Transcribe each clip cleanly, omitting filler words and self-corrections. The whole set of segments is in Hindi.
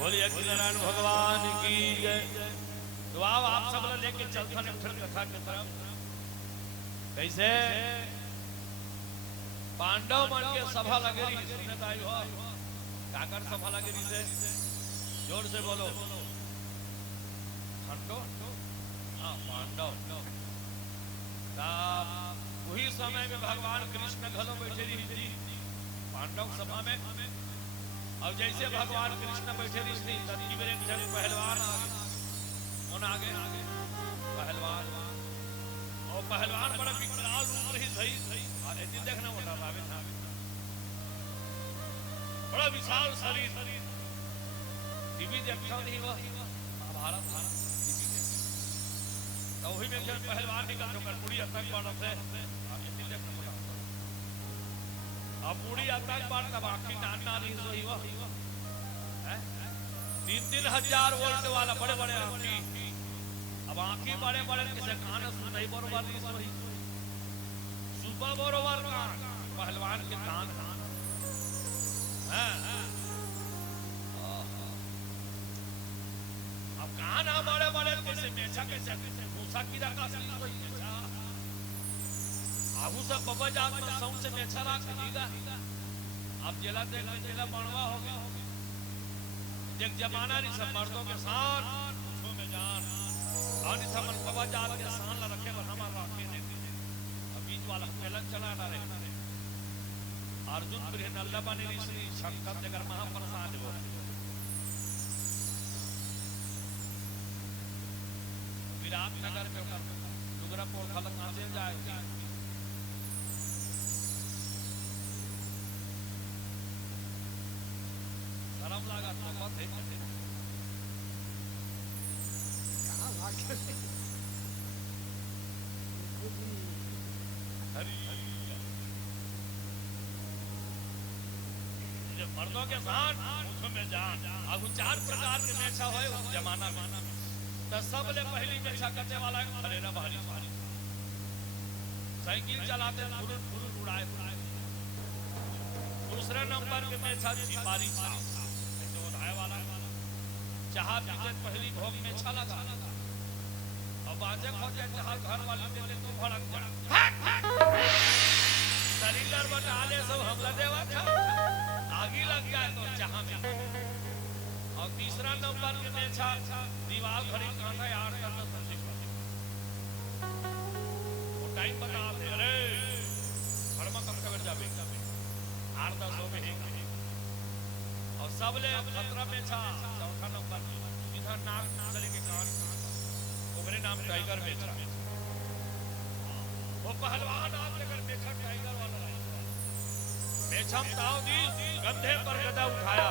बोलिए नारायण भगवान की जय। तो आओ आप सब लेके चलते हैं फिर कथा की तरफ। कैसे पांडव मन के सभा लगे रही सुनने आई हो काकर सभा लगे रही से जोर से बोलो खंडो हाँ पांडव वही समय में भगवान कृष्ण घलों बैठे रही थी पांडव सभा में। अब जैसे भगवान कृष्ण बैठे रही थी तभी मेरे एक जन पहलवान आगे पहलवान और पहलवान बड़ा विकराल रूप रही सही और ऐसे देखना मोटा रावे था बड़ा विशाल शरीर टीवी देखता नहीं वह महाभारत टीवी में तो वही में जन पहलवान निकल जो पूरी आतंकवाद से और ऐसे देखना मोटा अब पूरी आतंकवाद का बाकी नाना नहीं सोई वह 3,000 वोल्ट वाला बड़े बड़े आंखी अब आंखी बड़े बड़े किसे कान नहीं बरोबर नहीं सोई सुबह बरोबर कान पहलवान के कान अब कान बड़े बड़े किसे मेछा कैसे मूसा की रखा आगू सब बबा जात में सौं से मेछा रख दीगा अब जेला देखा जेला बनवा हो गया एक जमाना नहीं सब मर्दों के साथ पूछो में जान और नहीं समन बबा जात के साथ ला रखे पर हमारा रखे नहीं अब बीच वाला पेलन चला ना रहे अर्जुन प्रिय नल्ला बने ऋषि शंकर जगर महाप्रसाद वो विराट नगर में डुगरा पोल खलक नाचे जाए शर्म लगा तो बहुत है कहाँ भागे मर्दों के साथ में जान अब 4 प्रकार के मेछा हो जमाना में तो सबले पहली मेछा करने वाला खरेरा भारी साइकिल चलाते फुरुर उड़ाए दूसरे नंबर के मेछा छिपारी वाला चाह पीते पहली भोग में अच्छा लगा और बाजे खोजे चाह घर वाली देते तो भड़क जा शरीर बना ले सब हमला देवा था आगी लग जाए तो चाह में और तीसरा नंबर के मेछा दीवार खड़ी कांटा यार करना समझे वो टाइम बता दे अरे फरमा कब कबर जाबे 8-10 में और सबले खतरा में था चौथा नंबर इधर नाक चले के कान ओकरे नाम टाइगर में था वो पहलवान आप लेकर मेछा टाइगर वाला मेछम ताव दी गंधे पर गदा उठाया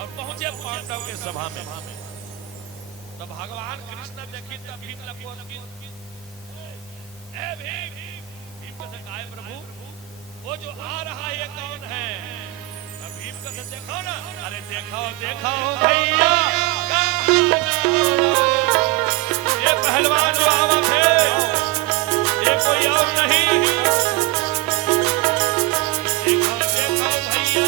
और पहुंचे पांडव के सभा में तो भगवान कृष्ण देखी तब भीम लपो ए भीम कहते काय प्रभु वो जो आ रहा है कौन है भीम को देखो ना अरे देखो देखो भैया ये पहलवान जो आवा थे ये कोई और नहीं देखो देखो भैया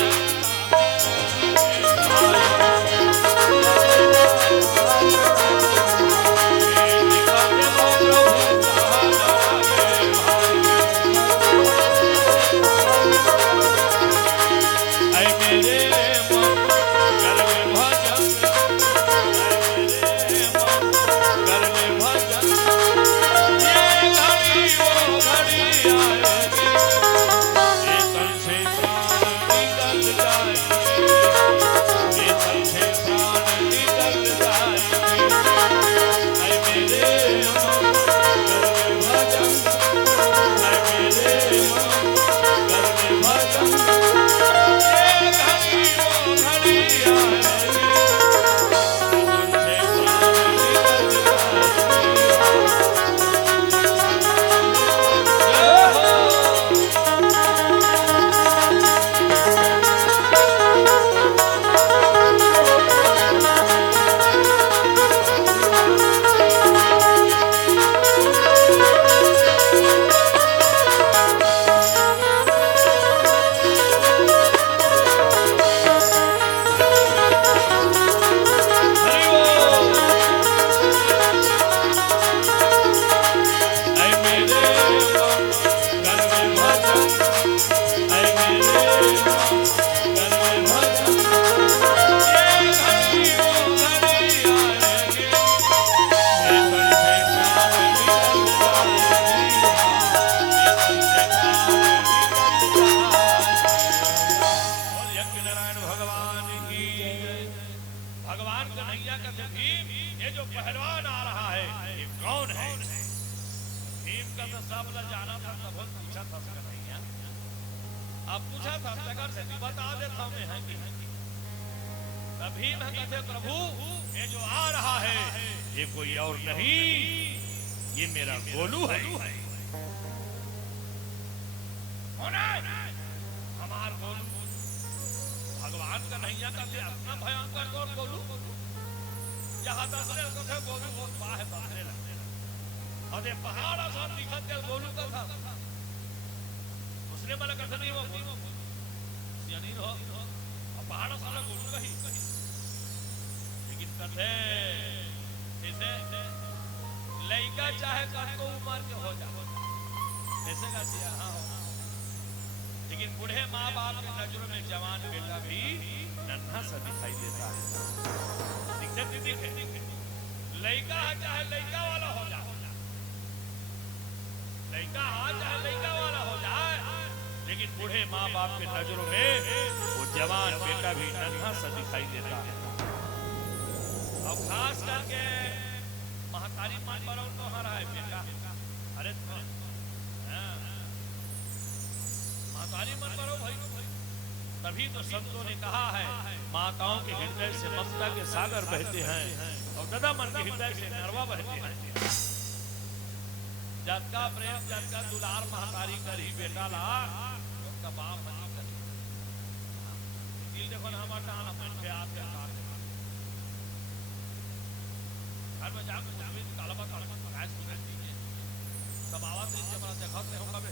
पूछा था तकर से बता देता हूं मैं है कि तभी मैं कहते प्रभु ये जो आ रहा है ये कोई और नहीं, ये मेरा गोलू है। हमार गोलू भगवान का नहीं कहते अपना भयंकर गोलू जहां दसरे कहते गोलू बहुत बाहे बाहरे लगते अरे पहाड़ आसान दिखते गोलू का था उसने वाला कहते नहीं वो यानी हो पहाड़ आसान गोलू का ही लेकिन कहते जैसे लड़का चाहे कब उम्र के हो जाए ऐसे का सिया हाँ लेकिन बूढ़े माँ बाप की नजरों में जवान बेटा भी नन्हा सा दिखाई देता है। दिखे लड़का चाहे लड़का वाला हो जाए, लड़का चाहे लड़का वाला हो जाए, लेकिन बूढ़े माँ बाप की नजरों में वो जवान बेटा भी नन्हा सा दिखाई देता है। और खास करके महतारी मान पर तो हरा है बेटा, अरे महतारी मन पर भाई, तभी तो संतों ने कहा है माताओं के हृदय से ममता के सागर बहते हैं और दादा मन के हृदय से नरवा बहते हैं। जत का प्रेम जत का दुलार महतारी कर ही बेटा ला उसका बाप नहीं कर दिल देखो ना हमारा आना मन पे आते घर में जाकर काला बात गैस बुझा दीजिए सब आवाज से हमारा देखा से होगा बे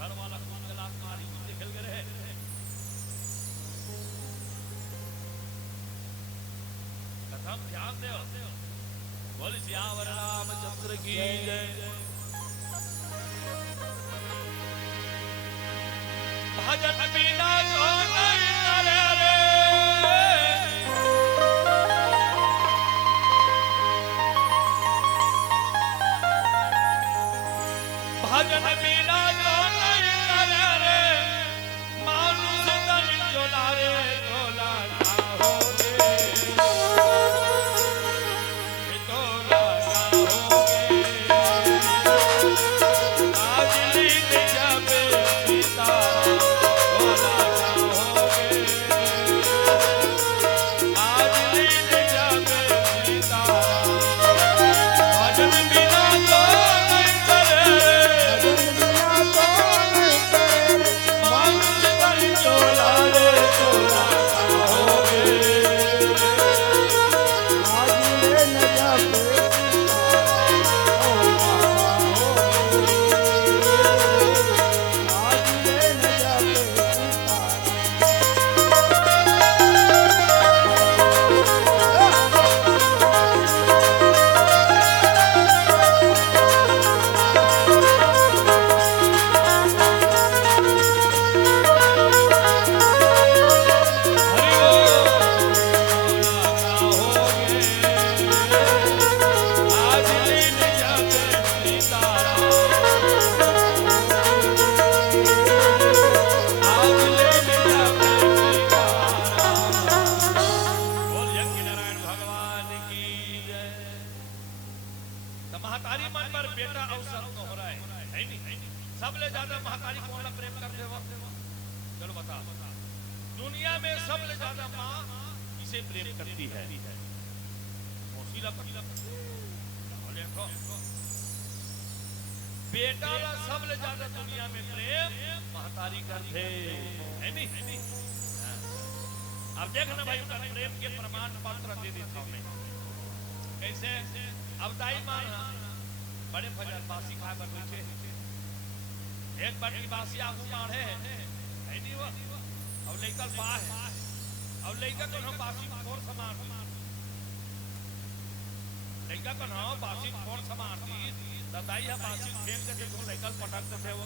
घर वाला कौन गलास मारी खेल गए रहे कथम ध्यान दे बोल सियावर रामचंद्र की जय। भजन बिना तो नहीं करे रे भजन बिना बेटा ला सबले ज्यादा दुनिया में प्रेम महतारी करते है नहीं। अब देखना भाई उनका प्रेम के प्रमाण पत्र दे देता हूं मैं कैसे। अब दाई मान बड़े फजर बासी खा कर बैठे एक बड़ी बासी आगू मारे है नहीं वो अब लेकर पा है अब लेकर तो हम बासी फोर समान लेकर तो हम बासी फोर समान दी दाई है बासी फेंक के देखो लेकर पटक थे वो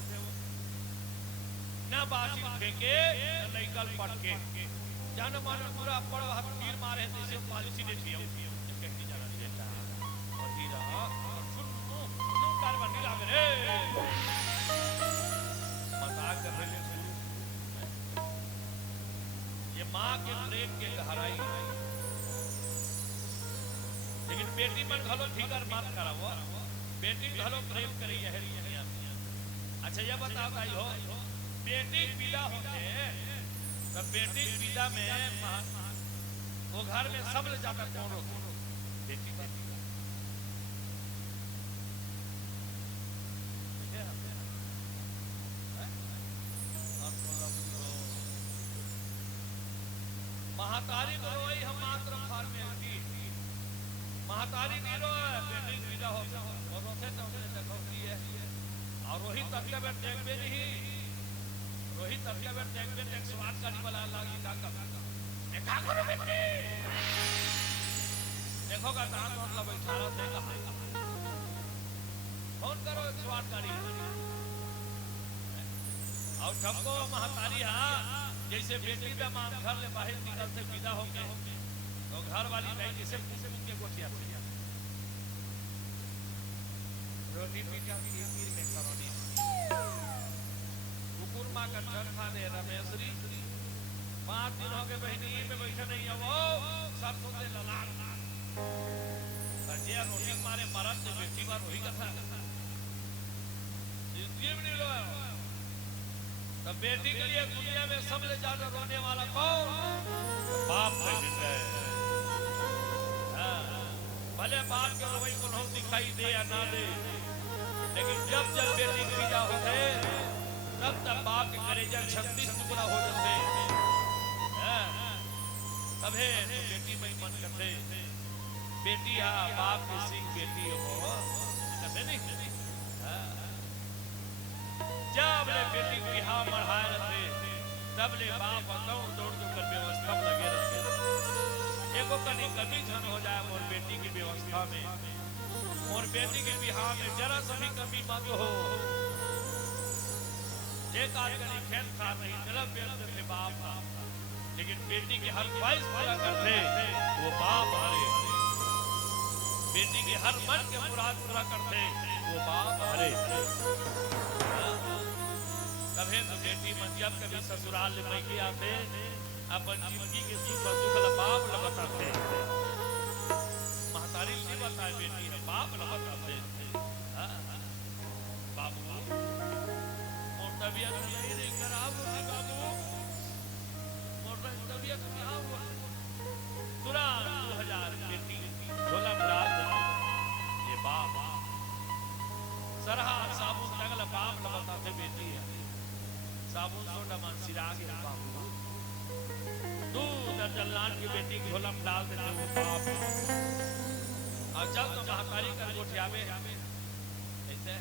ना बासी फेंके लेकर पटके जान मानो पूरा पड़ हाथ तीर मारे थे इसे पॉलिसी दे दिया कहती जा रही बेटा और हीरा सुन कार बंदी लाग रे मजाक कर रहे ये मां के प्रेम के गहराई लेकिन बेटी मन घलो ठीकर मत करावो बेटी घलो प्रेम करी है दुनिया में अच्छा ये बताओ भाई हो, बेटी विदा होते तब बेटी विदा में वो घर में सब ले जाता कौन होता? बेटी का। महातारी तो रोई हम मात्र फाल में हटी, महातारी नहीं रोए बेटी विदा होता और रोते तो हमने देखौती है। और रोहित अगले बार टैग पे नहीं, रोहित अगले बार टैग पे टैग स्वाद का निकला लागी काका देखा करो बेटी देखो का दांत मतलब इशारा देगा फोन करो स्वाद गाड़ी और सबको महातारी हाँ जैसे बेटी का मां घर ले बाहर निकलते विदा हो गए तो घर वाली भाई जैसे पूछे के गोटिया रोटी पीटा की पीर में करोनी कुकुर मां का चरखा दे रमेशरी 5 दिन हो गए बहनी में बैठा नहीं है वो सरसों से ललाट सजिया रोटी मारे मरद से बेटी बार वही कथा जिंदगी में नहीं लो तब बेटी के लिए दुनिया में सबसे ज्यादा रोने वाला कौन? बाप है। भले बाप के रोई को नहीं दिखाई दे या ना दे, लेकिन जब जब बेटी की विदा होते तब तब बाप के कलेजा 36 टुकड़ा हो जाते। तबे बेटी में मन करते बेटी हाँ बाप की सिंह बेटी हो कहते नहीं। जब ले बेटी की हाँ बढ़ाए रहते तब ले बाप बताओ दौड़ कर व्यवस्था लगे रहते। एको कहीं कभी धन हो जाए मोर बेटी की व्यवस्था में, मोर बेटी के बिहार में जरा सभी कभी मत हो। एक आदमी खेत खा नहीं जरा बेटे बाप था, लेकिन बेटी की हर ख्वाहिश पूरा करते वो बाप हरे। बेटी की हर मन के मुराद पूरा करते वो बाप हरे। तभी तो बेटी मन जब कभी ससुराल में के आते अपन जिंदगी के सुख दुख बाप ल बताते। महतारी नहीं बताए बेटी है बाप ल बताते। बाबू मोर तबियत नहीं खराब होगी बाबू, मोर तबियत खराब हो तुरंत 2000 बेटी झोला डाल ये बाप सरहा साबुन लगल बाप ल बताते बेटी है साबुन सोडा मन सिरा के बाबू दूध जल्लान की बेटी की झोला में डाल देते वो बाप। और जब तो महाकाली का गोठियावे ऐसे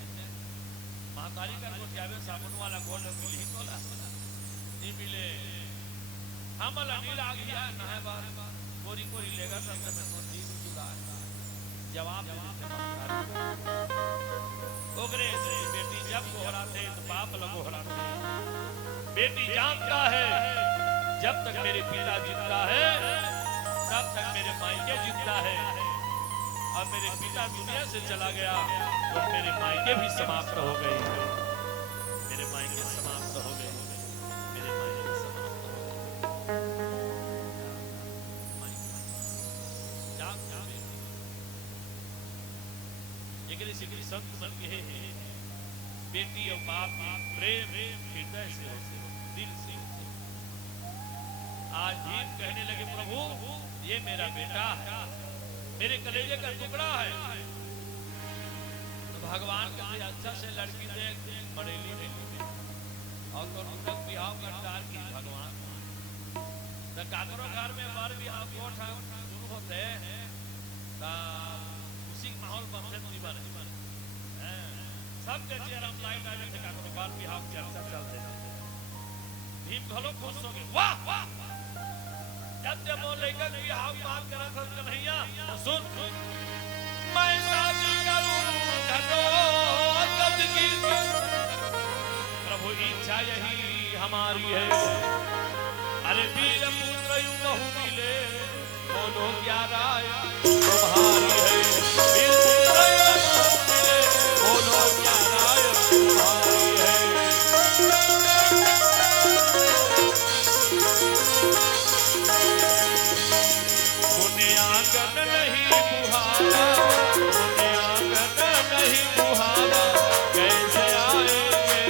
महाकाली का गोठियावे साबुन वाला गोल मिल ही तोला नहीं मिले हम नील आ गया ना है बार कोरी कोरी लेगा तब में तो जीव जुड़ा जवाब दे देते ओकरे से बेटी जब गोहराते तो बाप लगो हराते। बेटी जानता है जब तक मेरे पिता जिंदा है तब तक मेरे मायके जिंदा है, और मेरे पिता दुनिया से चला गया तो मेरे मायके भी समाप्त हो गए। मेरे मायके समाप्त हो गए, मेरे मायके समाप्त हो गए। एक संत मन के बेटी और बाप प्रेम हृदय से होते दिल से। आज जीव कहने लगे प्रभु ये मेरा बेटा है, मेरे कलेजे का टुकड़ा है। तो भगवान कहते अच्छा से लड़की देख बड़ेली में और तो रुपक बिहाव करतार की भगवान तो काकरो घर में बर बिहाव कोठ शुरू होते उसी माहौल बनते जीवन सब के चेहरा लाइट आ जाते काकरो बर बिहाव चर्चा चलते भीम भलो खुश हो गए वाह वाह। जब जब वो लेकर बिहाव बात करा था कन्हैया तो सुन मैं शादी करूं घटोत्कच की प्रभु इच्छा यही हमारी है। अरे वीर पुत्र यूं बहु मिले बोलो क्या राय तुम्हारी है। वीर पुत्र यूं बहु मिले बोलो क्या राय तुम्हारी है। उन्हें आंगन नहीं बुहारा, उन्हें आंगन नहीं बुहारा, कैसे आएंगे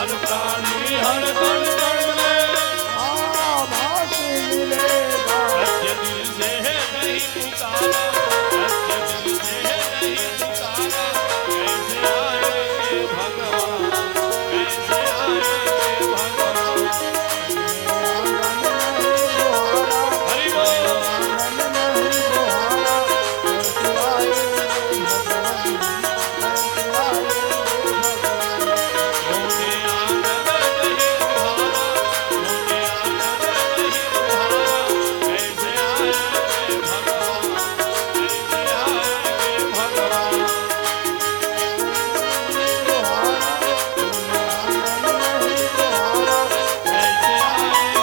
हर प्राणी हर कण कण में आभास मिलेगा। सच्चे दिल से नहीं पुकारा, सच्चे दिल से नहीं पुकारा, कैसे आएंगे भगवान, कैसे आएंगे भगवान। हरि बोल। सोने आंगन नहीं बुहारा, सोने आंगन नहीं बुहारा, कैसे आएंगे भगवान, कैसे आएंगे भगवान। कैसे आएंगे भगवान, कैसे आएंगे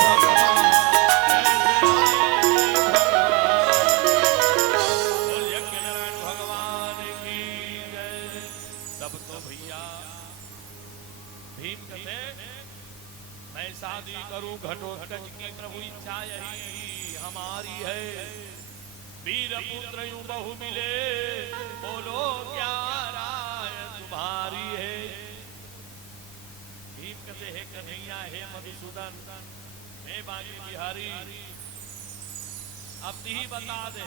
भगवान। बोल यज्ञनारायण भगवान की जय। तब तो भैया भीम कहते मैं शादी करूं घटोत्कच की, प्रभु इच्छा यही हमारी है। वीर पुत्र यूं बहु मिले, बोलो क्या राय तुम्हारी है। भीम कहते हे कन्हैया, हे मधुसूदन, हे बांके बिहारी, अब ही बता दे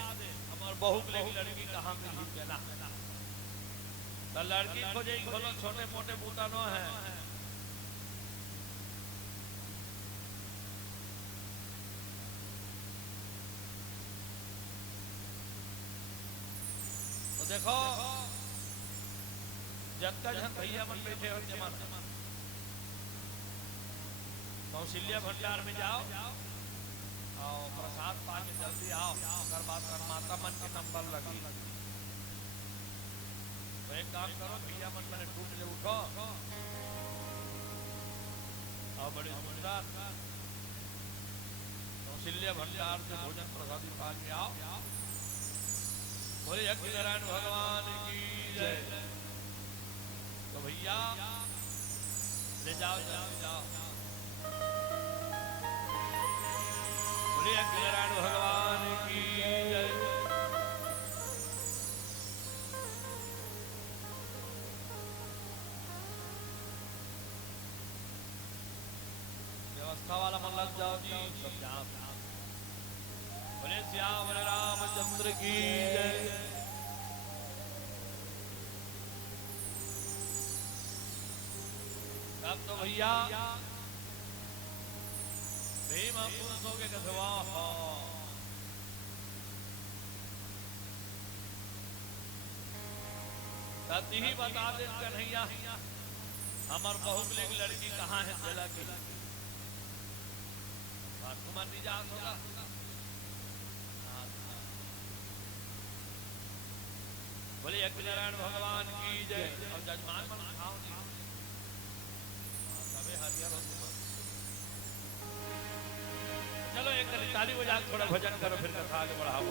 हमार बहू के लड़की कहाँ मिली केना। तो लड़की खोजे खोलो, छोटे मोटे बूटा न है। तो देखो जत्ता जन भैया मन बैठे हो जमाना, कौशल्या भंडार में जाओ और प्रसाद पा के जल्दी आओ, अगर बात कर माता मन के नंबर लगी। तो एक काम करो, भैया मन मैंने टूट ले उठो और बड़े सुंदर कौशल्या भंडार से भोजन प्रसादी पा के आओ। बोले यज्ञनारायण भगवान की जय। तो भैया ले जाओ, जल्दी जाओ। बोले यज्ञनारायण भगवान की जय। व्यवस्था वाला मन लग जाओ जी, सब जाओ। बोले श्याम रामचंद्र की जय। अब तो भैया भीम पुरुषों के कसवा ही बता दे कन्हैया, हमार बहू की लड़की कहाँ है चला की। तुम्हारा निजात होगा। बोले यज्ञनारायण भगवान की जय। और जजमान मन खाओ नहीं, सबे हथियार हो तुम। चलो एक ताली बजा थोड़ा भजन करो, फिर कथा आगे बढ़ाओ।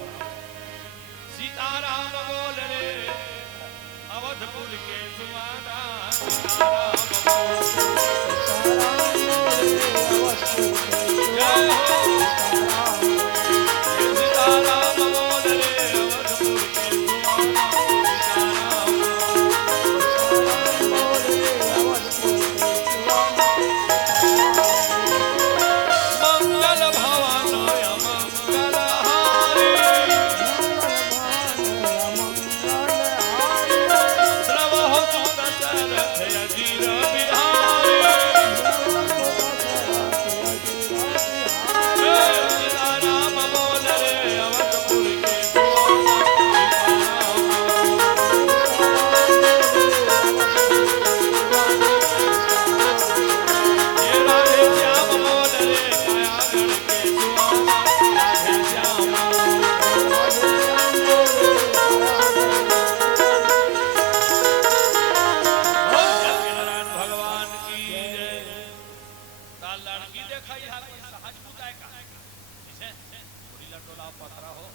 सीताराम बोल रे अवधपुर के सुमाना, सीताराम बोल जय हो। सीताराम बोल रे अवधपुर के सुमाना, सीताराम मंगल भवन मंगल हारी, द्रवहु सुत दशरथ अजीर बिहारी। सीताराम बोल रे अवधपुर के सुमाना, ये राधे श्याम बोल रे कायागढ़ के सुमाना, राधे श्याम। यज्ञनारायण भगवान की जय। लड़की देखा यहाँ कोई सहज बुझाए का, थोड़ी लटोला पथरा हो।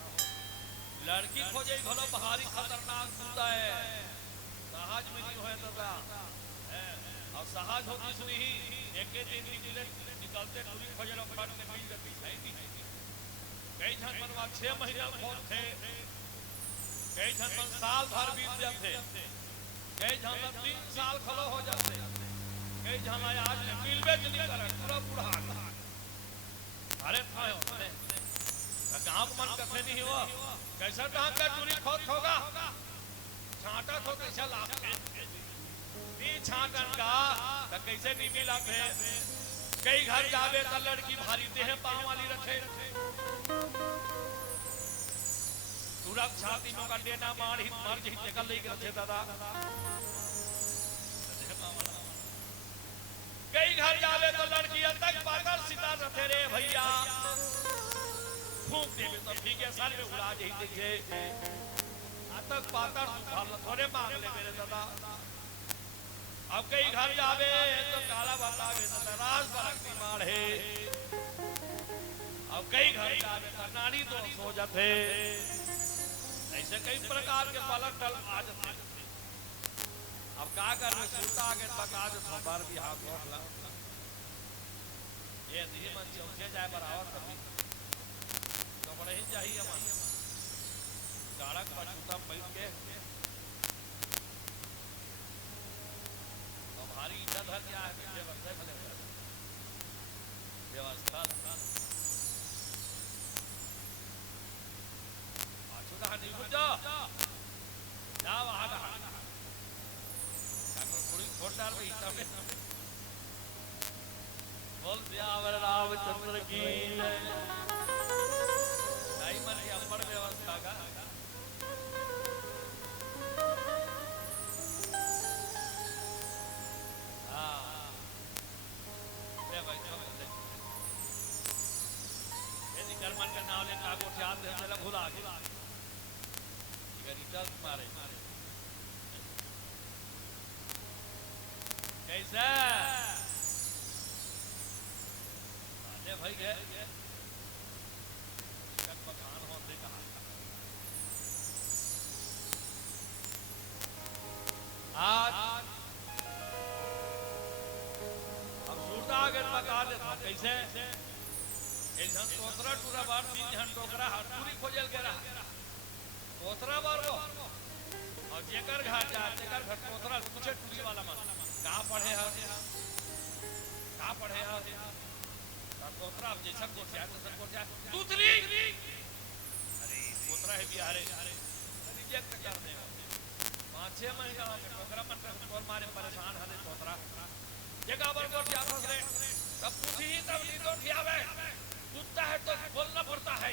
लड़की खोजे भलो भारी खतरनाक बूता है, सहज में नहीं होए तो का और सहज होती सुनी ही एक दिन निकलते दूरी खोजे लोग फट के मिल जाती है नहीं। कई जन मनवा 6 महीना खोज थे, कई जन साल भर बीत जाते, कई जन 3 साल खलो हो जाते, कई झाला आज मिलबे नहीं करे पूरा बूढ़ा अरे काय होने गांव मन कथे नहीं हो कैसा ढंग का टूरी खोत होगा छाटा तो कैसा लाभ नी छाटन का तो कैसे नहीं मिला फे कई घर जावे तो लड़की भारी देह पांव वाली रखे तुरक छाती नो का देना मार ही मर्ज ही निकल ले रखे दादा कई घर जावे तो लड़की तक पाकर सीता रखे रे भैया फूंक देवे तो भीगे साल में उड़ा ही दिखे तक पाकर थोड़े मांग ले मेरे दादा अब कई घर जावे तो काला बतावे तो राज बरकती माढ़े अब कई घर जावे तो नाड़ी तो सो जाते ऐसे कई प्रकार के पलट टल आ जाते अब का करने सूता आगे पका दे सोमवार भी हाथ रोक ला ये दी मन चौके जाए बराबर कभी तो बड़े ही चाहिए मन गाड़ा का जूता बैठ के तो भारी इज्जत है क्या है व्यवस्था भले व्यवस्था आचुदा नहीं बुझो जा वहां का काको थोड़ी खोटार में इतना में बोल सियावर रामचंद्र की जय मन की अम्बर व्यवस्था का मन का नाम ले कागो चार दे चला खुद आगे इधर इधर मारे कैसा अरे भाई के चिकन पकान होते कहा आज अब सूरता आगे पका दे कैसे एक जन तोतरा टूरा बार 3 जन टोकरा हाथ पूरी खोजल के रहा तोतरा बार वो और जेकर घाट जा जेकर घर तोतरा पूछे टूरी वाला मन कहां पढ़े है तोतरा अब जैसा कोठिया दूसरी अरे तोतरा है बिहारे रिजेक्ट करने 5-6 महीना में टोकरा मन और मारे परेशान हले तोतरा जगह पर कोठिया फंस रहे तब पूछी तब नहीं तो ठियावे कुत्ता है तो बोलना पड़ता है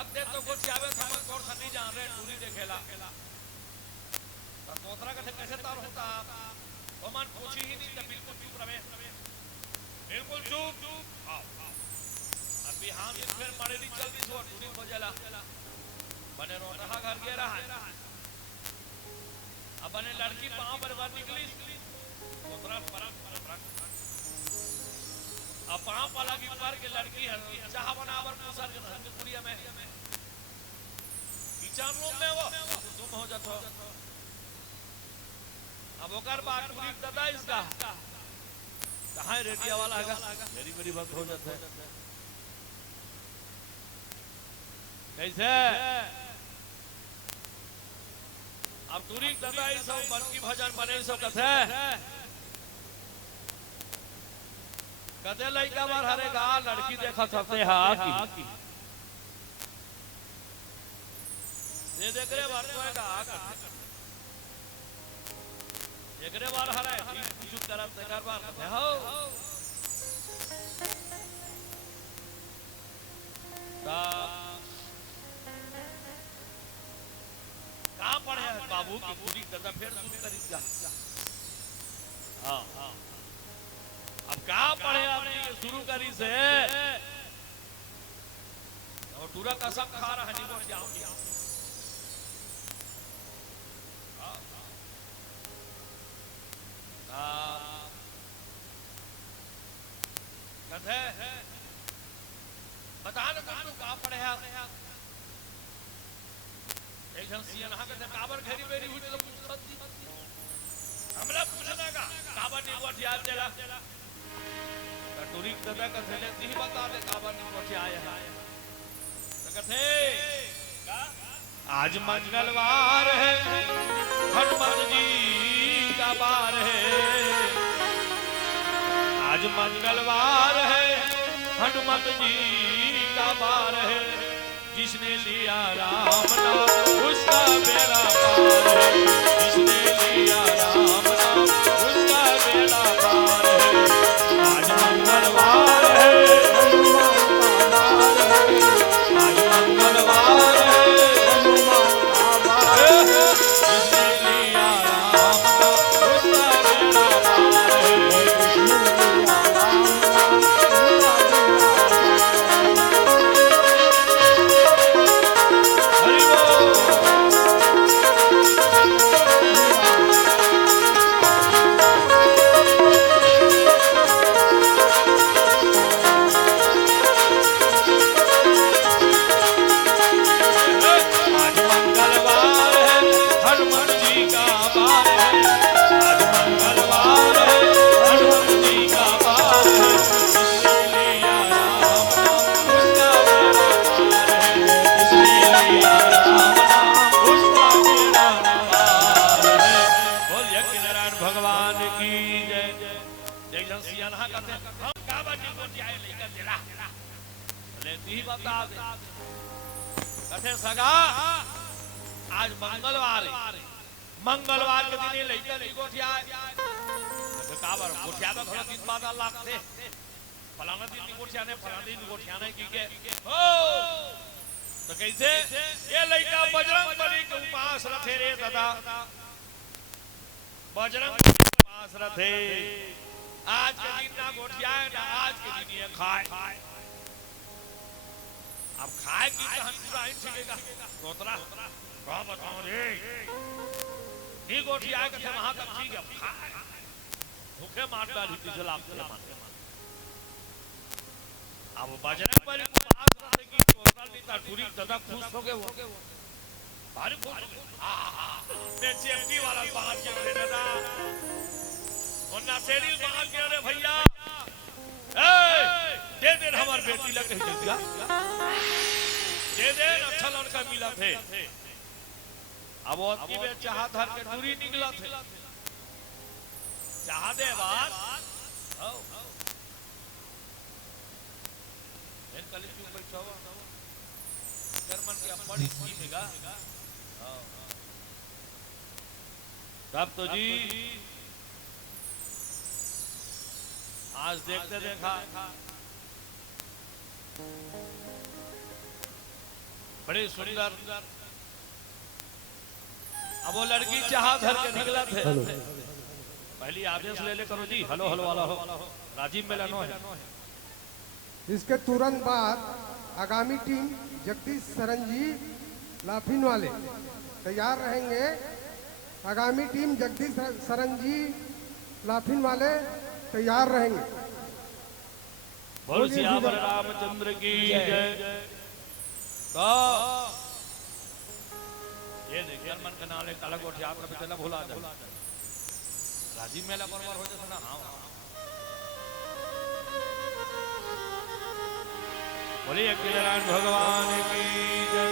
आप दे तो कुछ आवे समझ और सनी जान रहे टूरी देखेला तो तोतरा का कैसे तार होता वो मन पूछी ही नहीं तो बिल्कुल चुप रहे बिल्कुल चुप अभी हम फिर मरे नहीं चल रही सो टूरी हो जाला बने रोता घर के रहा अब बने लड़की पांव पर बार निकली तोतरा परम अब पांव वाला की ऊपर के लड़की है चाह बनावर पूसर के हंगपुरिया में किचन रूम में वो तुम हो जातो अब ओकर बात पूरी दादा इसका कहां रेडियो वाला है मेरी मेरी बात हो जाता है कैसे अब तुरी दादा ई सब मन की भजन बने सब कथे कदे लइका बार हरे गा लड़की देखा सकते हा की ये देख रे बार तो गा एकरे बार हरे कुछ करत कर बार हो ता का पढ़े बाबू की पूरी दादा फिर शुरू करी जा हां अब का पढ़े आपने शुरू करी से और पूरा कसम खा रहा है नहीं बोल जाओ कथे बता ना तू का पढ़े एक जन सीएन हा कथे काबर घेरी बेरी हुई तो पूछत दी हमरा पूछना का काबर नहीं वो याद चला टूरी दादा का से लेती ही बता दे काबर नहीं वो आया है तो कथे आज मंगलवार है हनुमान जी का बार है, आज मंगलवार है, हनुमत जी का बार है, जिसने लिया राम नाम उसका बेड़ा पार है, जिसने लिया राम नाम उसका बेड़ा पार है, आज मंगलवार है, आज मंगलवार है, जिसने लिया राम नाम उसका बेड़ा पार है। हरि बोल। आज मंगलवार है, हनुमान जी का बार है, आज मंगलवार है, हनुमान जी का बार है, जिसने लिया राम नाम उसका बेड़ा पार है, जिसने लिया राम नाम उसका बेड़ा पार है। बोल यज्ञ नारायण भगवान की जय। जय जन सियाना कहते हैं, हम काबा जी को जाए लेकर जरा लेती ही बता दे कथे सगा आज मंगलवार है, मंगलवार के दिन लेकर नहीं गोठिया कथे काबर गोठिया तो थोड़ा दिन बाद अल्लाह थे फलाना दिन नहीं गोठिया ने फलाना दिन गोठिया ने की के हो तो कैसे ये लड़का बजरंग बली के उपास रखे रे दादा, बजरंग बली के उपास रखे, आज के दिन ना गोठिया ना आज के दिन ये खाए, अब खाए की कहां पूरा ही छिकेगा तोतरा कहां बताऊं रे नहीं गोठी आए कथे वहां तक ठीक है खाए भूखे मार डाली तुझे लाभ से मार अब बजरंग बली को बात रहे की तोतरा नहीं था पूरी दादा खुश हो गए वो भारी खुश मैं चेपटी वाला बात कर रहे दादा और नशेड़ी बात कर रहे भैया दे दे हमार बेटी लग कही जल्दी दे दे अच्छा लड़का मिला थे, अब वो अति में चाह धर के दूरी निकला थे, चाह दे बात इन कल क्यों बैठा हुआ जर्मन की बड़ी स्कीम हैगा तब तो जी आज देखते देखा बड़े सुंदर अब वो लड़की चाह धर के निकला थे, पहली आदेश ले ले करो जी हेलो हेलो वाला हो राजीव में लानो है। इसके तुरंत बाद आगामी टीम जगदीश सरंजी लाफिन वाले तैयार रहेंगे, आगामी टीम जगदीश सरंजी लाफिन वाले तैयार रहेंगे। बोल सियावर रामचंद्र की जय। तो ये देख जर्मन का नाम एक अलग गोठिया आपका चला भूला जा राजीव मेला बरबर हो जाता ना। हाँ बोलिए यज्ञ नारायण भगवान की जय।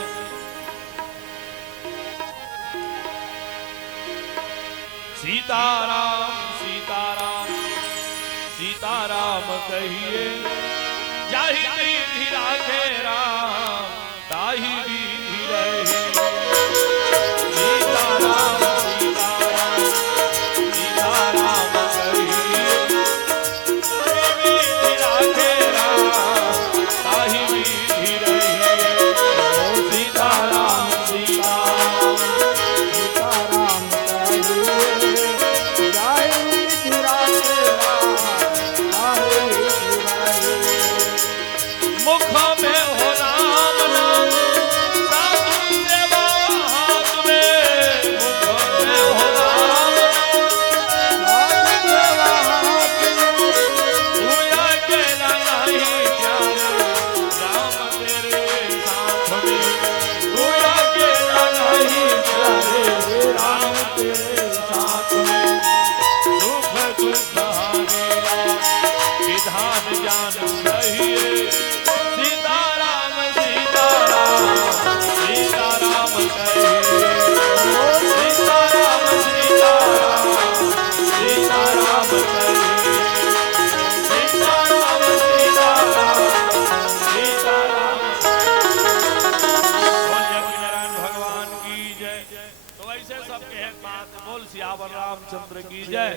सीताराम सीताराम सीताराम कहिए जाहि विधि राखे राम ताहि विधि रहे। सीताराम सीताराम सीताराम कहिए जाहि विधि राखे राम ताहि विधि रहे। सीताराम सीताराम सीताराम मुख में हो राम नाम साधु सेवा हाथ में, मुख में हो राम तू अकेला नहीं जाना राम तेरे साथ में, तू अकेला नहीं जाने राम तेरे साथ में। दुख दुख हारेगा विधान जान सहिए। सीताराम सीताराम सीताराम कहिए। सीताराम सीताराम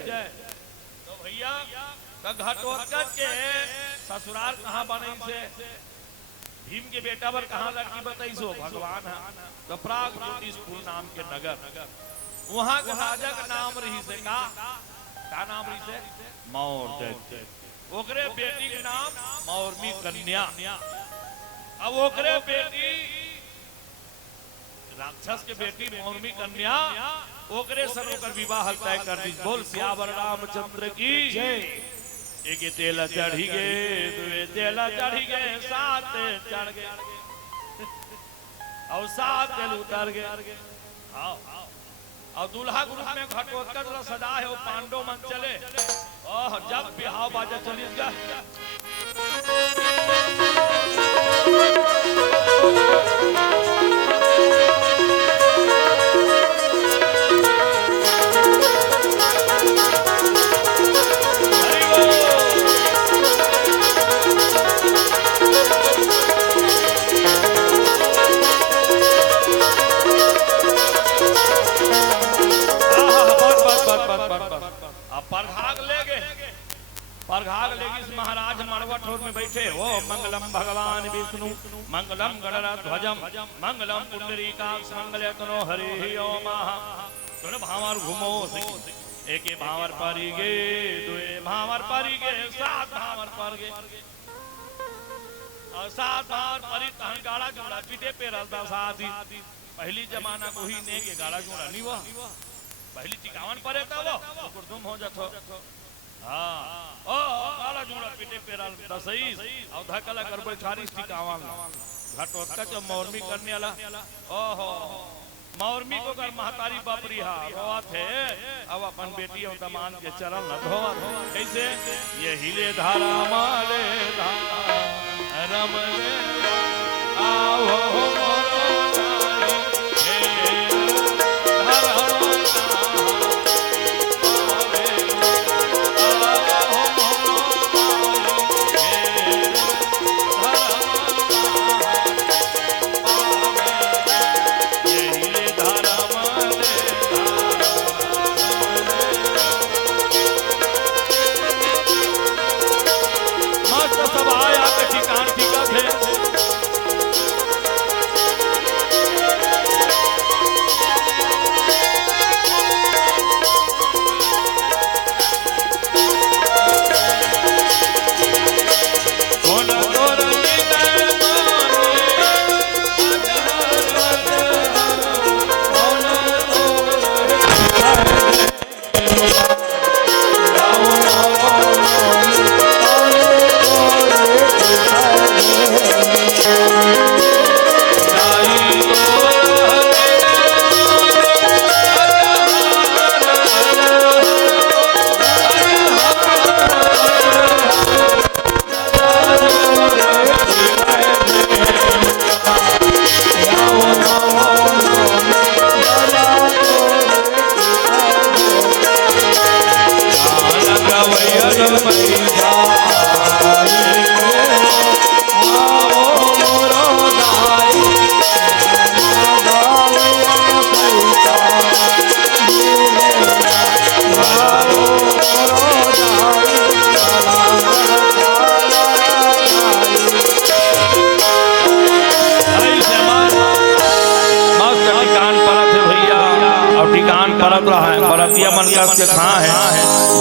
जय। तो भैया घटोत्कच के ससुराल कहाँ बने से भीम के बेटा पर कहाँ लड़की बताई सो भगवान है तो प्राग ज्योतिषपुर नाम के नगर वहां का राजा का नाम रही से का नाम रही से मौर ओकरे बेटी के नाम मौर्मी कन्या। अब ओकरे बेटी राक्षस के बेटी मौर्मी कन्या ओकरे सर ओकर विवाह तय कर दी। बोल सियावर रामचंद्र की एक तेला चढ़ी गए दुए तेला चढ़ी गए सात चढ़ गए और सात तेल उतर गए। और दूल्हा ग्रुप में घटोत्कच सदा है वो पांडव मन चले ओह जब बिहाव बाजा चली गया परघाग लेगी महाराज मड़वा ठोर में बैठे हो मंगलम भगवान विष्णु मंगलम गणराध्वजम मंगलम पुंडरीकाक्ष मंगलतनो हरि ओम तुम भावर घूमो एक भावर परी गे दुए भावर परी गे सात भावर पर गे और सात भावर परी तहन गाड़ा जोड़ा पीटे पे रसदा साथी पहली जमाना को ही ने के गाड़ा जोड़ा नहीं हुआ पहली टिकावन परे था वो तुम हो जातो हाँ ओ गाड़ा जोड़ा पीटे पे दसई और धकला कर बैठारी टिकावन घटोत्कच मौर्मी करने वाला ओहो मौर्मी को कर महतारी बापरी हा रोआ थे अब अपन बेटी और दमान के चरण न धोवा कैसे ये हिले धारा माले धारा रमले आओ के कहाँ है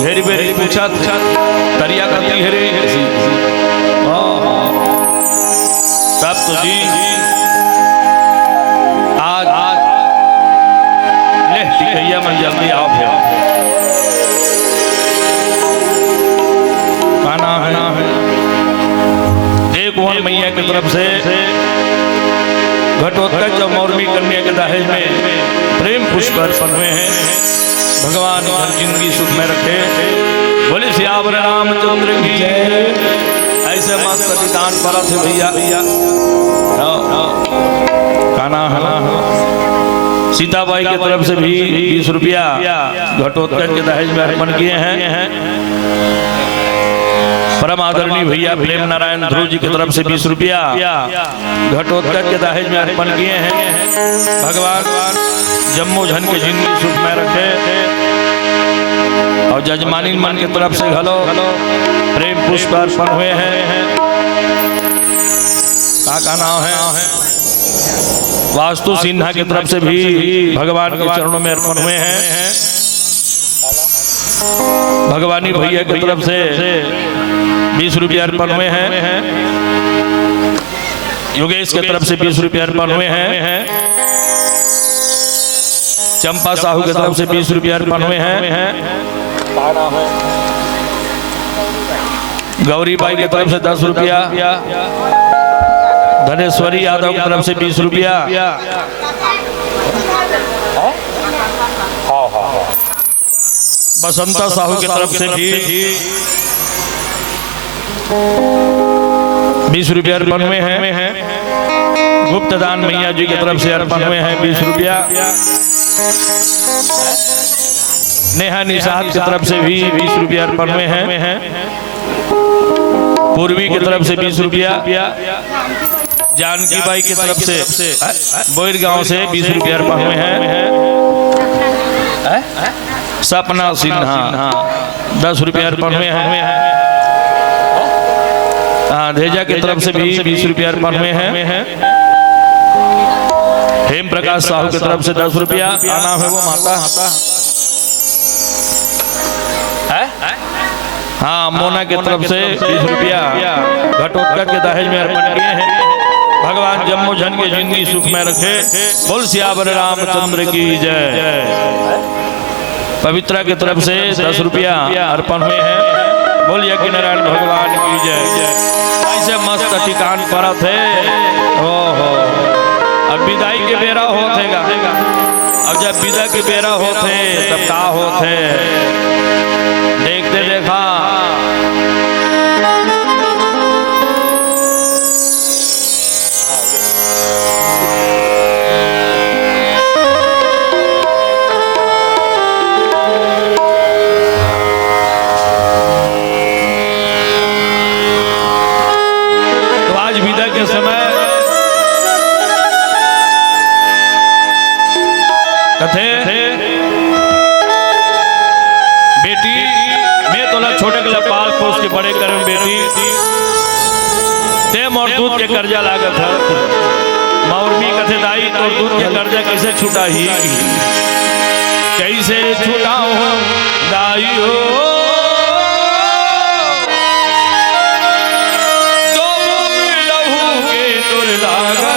घेरी बेरी पूछा तरिया करती है रे तब तो जी आज ले टिकैया मन जल्दी आओ फिर खाना है एक वन मैया की तरफ से घटोत्कच और मौर्मी कन्या के दहेज में प्रेम पुष्प अर्पण हुए हैं। भगवान हर जिंदगी सुख में रखे। बोले सियावर रामचंद्र की ऐसे मस्त प्रतिदान पड़ा थे भैया खाना सीताबाई की तरफ से भी 20 रुपया घटोत्कच के दहेज में अर्पण किए हैं। परम आदरणीय भैया प्रेम नारायण ध्रुव जी की तरफ से 20 रुपया घटोत्कच के दहेज में अर्पण किए हैं। भगवान जम्मू झन के जिंदगी सुख में रखे। और जजमानी मन की तरफ से घलो प्रेम पुष्प अर्पण हुए हैं। का नाम है वास्तु सिन्हा की तरफ से भी भगवान के चरणों में अर्पण हुए हैं। भगवानी भैया की तरफ से 20 रुपये अर्पण हुए हैं। योगेश की तरफ से 20 रुपये अर्पण हुए हैं। चंपा साहू की तरफ से 20 रुपये अर्पण हुए हैं। गौरी बाई की तरफ से 10 रुपया। धनेश्वरी यादव की तरफ से 20 रुपया। बसंता साहू की तरफ से भी 20 रुपया अर्पण हुए हैं। गुप्त दान मैया जी की तरफ से अर्पण हुए हैं 20 रुपया। नेहा निषाद की तरफ से भी 20 रुपया अर्पण हुए हैं। पूर्वी की तरफ से 20 रुपया। जानकी बाई की तरफ से बोईर गांव से 20 रुपया अर्पण हुए हैं। सपना सिन्हा 10 रुपया अर्पण हुए हैं। धेजा की तरफ से भी 20 रुपया अर्पण हुए हैं। हेम प्रकाश साहू की तरफ से 10 रुपया। क्या नाम है वो माता? हाँ, मोना की तरफ से 20 रुपया घटोत्कच के दहेज में अर्पण किए हैं। भगवान जम्मू जन की जिंदगी सुख में रखे। बोल सियावर रामचंद्र की जय। पवित्रा की तरफ से 10 रुपया अर्पण हुए हैं। बोल यज्ञ नारायण भगवान की जय। ऐसे मस्त ठिकान पर थे। ओहो, अब विदाई के बेरा होतेगा। अब जब विदा के बेरा होते तब का होते देखते देखा तो आज विदा के समय कथे बेटी मैं तोला छोटे के पाल पोस के बड़े करम बेटी ते मोर दूध के कर्जा लागत है। मौरमी कथे दाई तो दूध के कर्जा कैसे छूटा ही कैसे छूटा हो दाई हो तो लहू के तोर लागा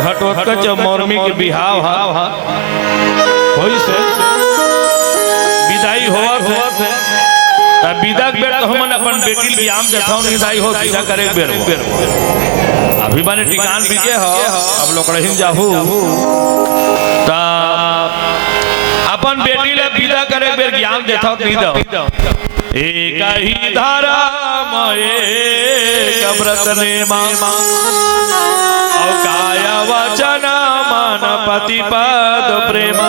घटोत्कच मौरमी के बिहाव वही से विदाई होवत है तब विदा के बेर तो हमन अपन बेटी बियाम देथौ विदाई हो विदा करे बेर अभी माने टिकान बिके हो अब लोग रहिम जाहू ता अपन बेटी ले विदा करे बेर ज्ञान देथौ नी दो एक ही धारा मये कब्रत ने मामा औ काय वचन मन पति पद प्रेम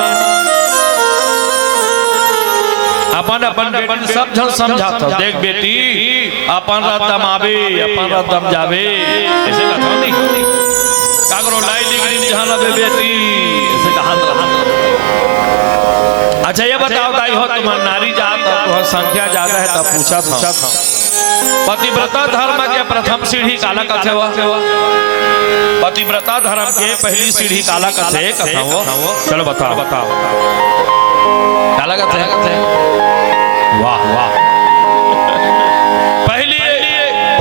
अपन अपन बेटी सब जन समझाता देख बेटी अपन रतम आवे अपन रतम जावे ऐसे कथा नहीं कागरो लाई डिग्री जहां लबे बेटी ऐसे कहा अच्छा ये बताओ दाई हो तुम्हारी नारी जात तो संख्या ज्यादा है तब पूछा था पतिव्रता धर्म के प्रथम सीढ़ी काला कथे हुआ पतिव्रता धर्म के पहली सीढ़ी काला कथे कथा वो चलो बताओ काला कथे वाह वाह पहली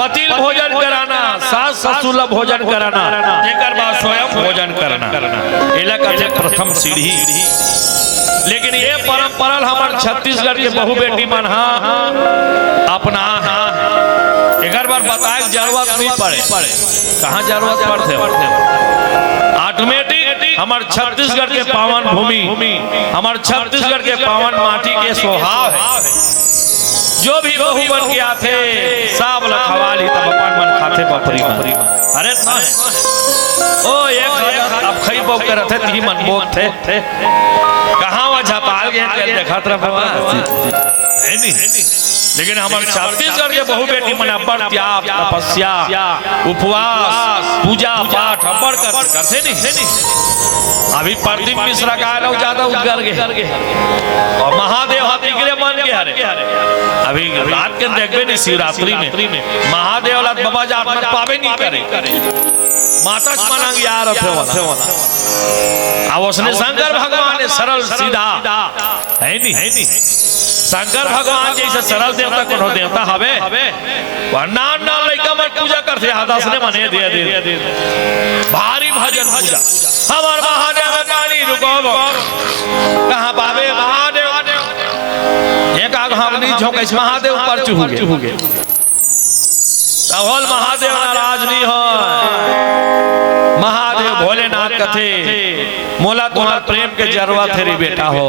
पति भोजन कराना सास ससुर भोजन कराना जेकर बाद स्वयं भोजन करना एला कथे प्रथम सीढ़ी लेकिन ये परंपरा हमारे छत्तीसगढ़ के बहु बेटी मन अपना एक बार बताए जरूरत नहीं पड़े कहाँ जरूरत पड़ते ऑटोमेटिक हमारे छत्तीसगढ़ के पावन भूमि हमारे छत्तीसगढ़ के पावन माटी के स्वभाव है जो भी बहु बन के आते सब लखवाल ही तब अपन मन खाते बपरी अरे ओ एक अब खई बोक कर थे ती मन बोक थे कहां वो झपाल गए तेल देखत रहा है नहीं लेकिन हमारे छत्तीसगढ़ के बहु बेटी मन अपन त्याग तपस्या उपवास पूजा पाठ अपर करते नहीं अभी प्रदीप मिश्रा का लोग ज्यादा उजगर गए और महादेव हाथी के लिए मन के हरे अभी रात के देखबे नहीं शिवरात्रि में महादेव लात बाबा जात मत पावे नहीं करे माता मानंग यार थे वाला अब उसने शंकर भगवान ने सरल सीधा है नहीं शंकर भगवान जैसे सरल देवता कोनो देवता हवे वरना ना लइका मत पूजा करते आदास ने मने दे भारी भजन पूजा हमार महादेव कानी रुको कहां पावे महादेव एक आग हमनी झोंके महादेव पर चुहुगे तहोल महादेव नाराज नहीं हो महादेव भोलेनाथ कथे मोला तुम्हार प्रेम के जरूरत है रे बेटा हो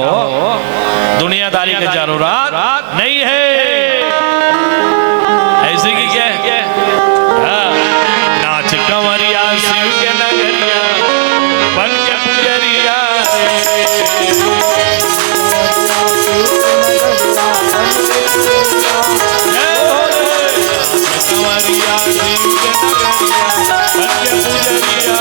दुनियादारी के जरूरत नहीं है ऐसे की क्या नाच कंवरिया शिव के नगरिया बन के पुजरिया कंवरिया शिव के नगरिया बन के पुजरिया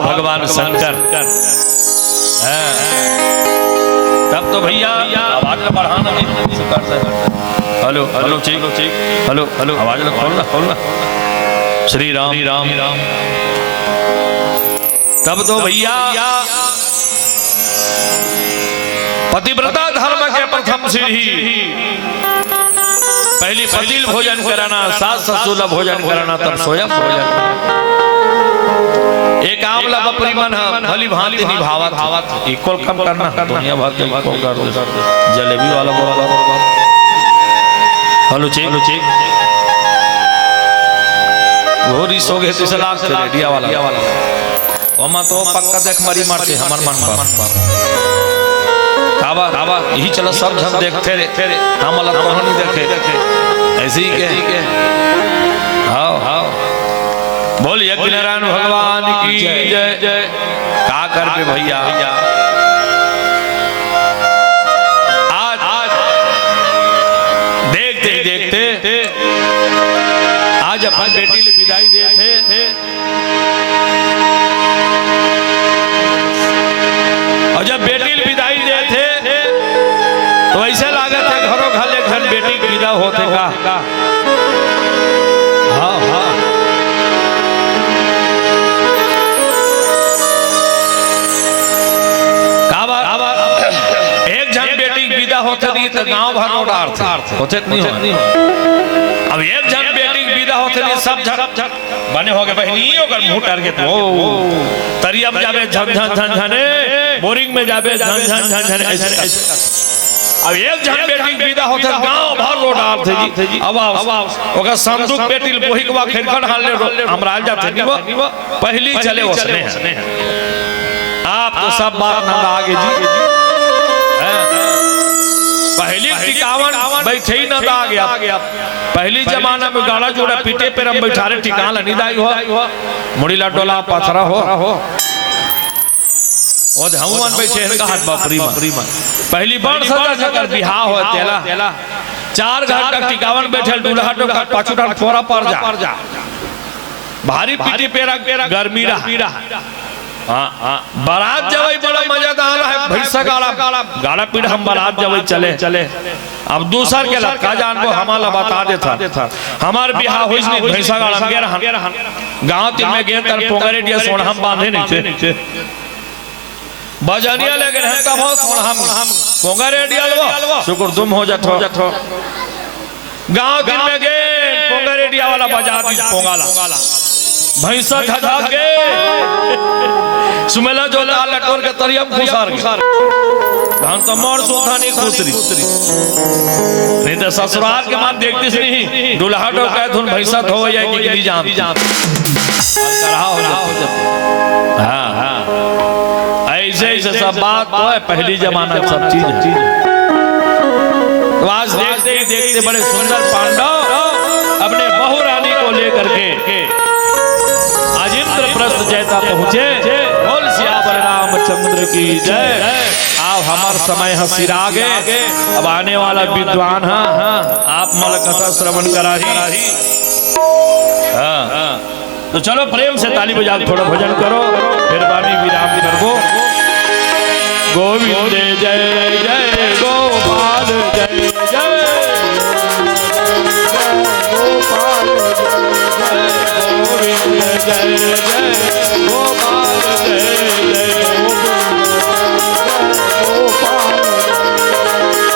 भगवान शंकर तब तो भैया आवाज बढ़ाना हेलो हेलो ठीक हेलो हेलो आवाज खोलना श्री राम तब तो भैया पतिव्रता धर्म के प्रथम सीढ़ी पहली पतिल भोजन कराना सास ससुर भोजन कराना तब स्वयं भोजन भली भांति निभावत इक्वल कम करना दुनिया भर के इक्वल कर दो जलेबी वाला बोला हेलो चेक घोरी सोगे तिसला से रेडिया वाला ओमा तो पक्का देख मरी मारते हमर मन काबा यही चला सब जन देखते रे हम अलग कहानी देखे ऐसे ही के हाँ बोल यज्ञ नारायण भगवान की जय जय का कर पे भैया आज देखते आज अपन बेटी ले विदाई देते और जब बेटी ले विदाई देते तो ऐसे लागत है घरों घर ले घर बेटी की विदा होते का हाँ एक जन बेटी विदा होते नहीं तो गांव भर में डांटते होते नहीं अब एक जन बेटी विदा होते नहीं सब झक बने हो गए बहनियों का मुंह टार के तो तरी अब जावे झन झन झने बोरिंग में जावे झन झन झन ऐसे अब एक जन बेटी विदा होते गांव भर रो डालते जी अब ओका संदूक बेटी बोहिकवा खेरखड़ हाल ले हमरा जाते नहीं वो पहली चले उसने आप तो सब बात ना आगे जी पहली टिकावन बैठे ही ना आ गया पहली जमाना में गाड़ा जोड़ा पीटे पे हम बैठारे ठिकान निदाई हो मुड़ीला टोला पथरा हो और हमुन बैठे इनका हाथ बापरी में पहली बड़ सजा जकर बिहाव हो तेला 4 घाट तक टिकावन बैठे दूल्हा तो पाछू ठाट फोरा पर जा भारी पीटे पेरा गर्मी रहा बारात जब बड़ा मजेदार है भैंसा गाड़ा पीढ़ हम बारात जब चले अब दूसर के लड़का जान को हमारा बता देता हमार बिहार हुई नहीं भैंसा गाड़ा गेर गांव तीन में गेर तर पोंगरे दिया सोना हम बांधे नहीं थे बजनिया लेकिन है का बहुत सोना हम पोंगरे दिया लो शुक्र तुम हो जातो गांव तीन में गेर पोंगरे दिया वाला बजा दी पोंगाला भैंसा झझा के सुमेला जो लाल लटोर के तरियम खुसार धान तो मोर सोथा नहीं खुसरी नहीं तो ससुराल के मां देखती से नहीं दूल्हा तो कह धुन भैंसा धो या कि गिरी जान करहा हो जाते हां ऐसे सब बात तो है पहली जमाना सब चीज तो आज देखते बड़े सुंदर पांडव अपने बहू रानी को लेकर के आज इंद्रप्रस्थ जैसा पहुंचे बोल सियावर रामचंद्र की जय आप हमार समय हसीरा गए अब आने वाला विद्वान आप मलकथा श्रवण करा ही तो चलो प्रेम से ताली बजा थोड़ा भजन करो फिर वाणी विराम करो गोविंद जय जय गोपाल जय जय जय जय गोपाल जय जय गोपाल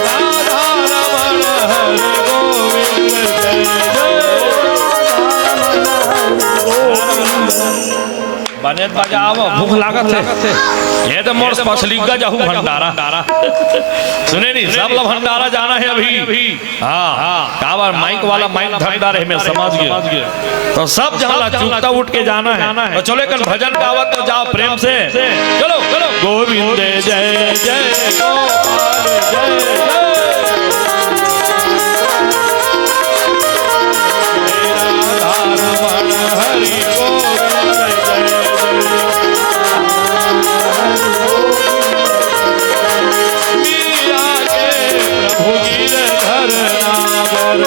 राधा रमण हरि गोविंद जय जय बने बजाओ भूख लागत है ये तो मोर पसली गजहू भंडारा सुने नहीं सब लोग भंडारा जाना है अभी हाँ कावर माइक वाला माइक भंडारा है मैं समझ गया तो सब जहाँ चुकता उठ के जाना है तो चलो कल भजन गावत तो जाओ प्रेम से चलो गोविंद जय जय गोपाल जय राधा रमण हरि गोविंद जय मीरा के प्रभु गिरधर नागर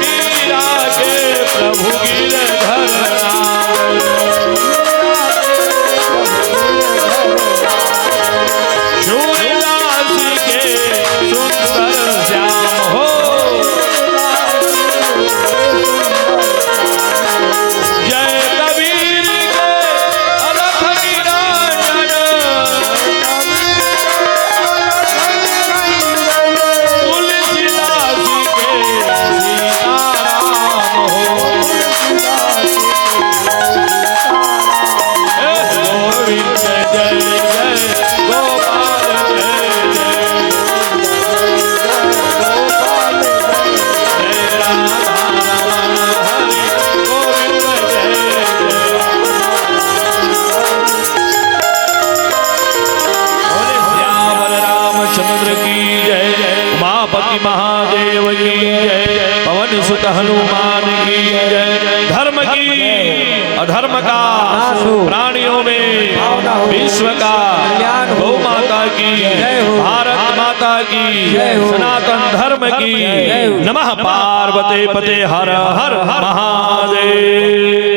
मीरा के प्रभु गिरधर नागर भगवान की जय। धर्म की अधर्म का प्राणियों में विश्व का गौ माता की भारत माता की सनातन धर्म की नमः। पार्वती पते हर हर महादेव।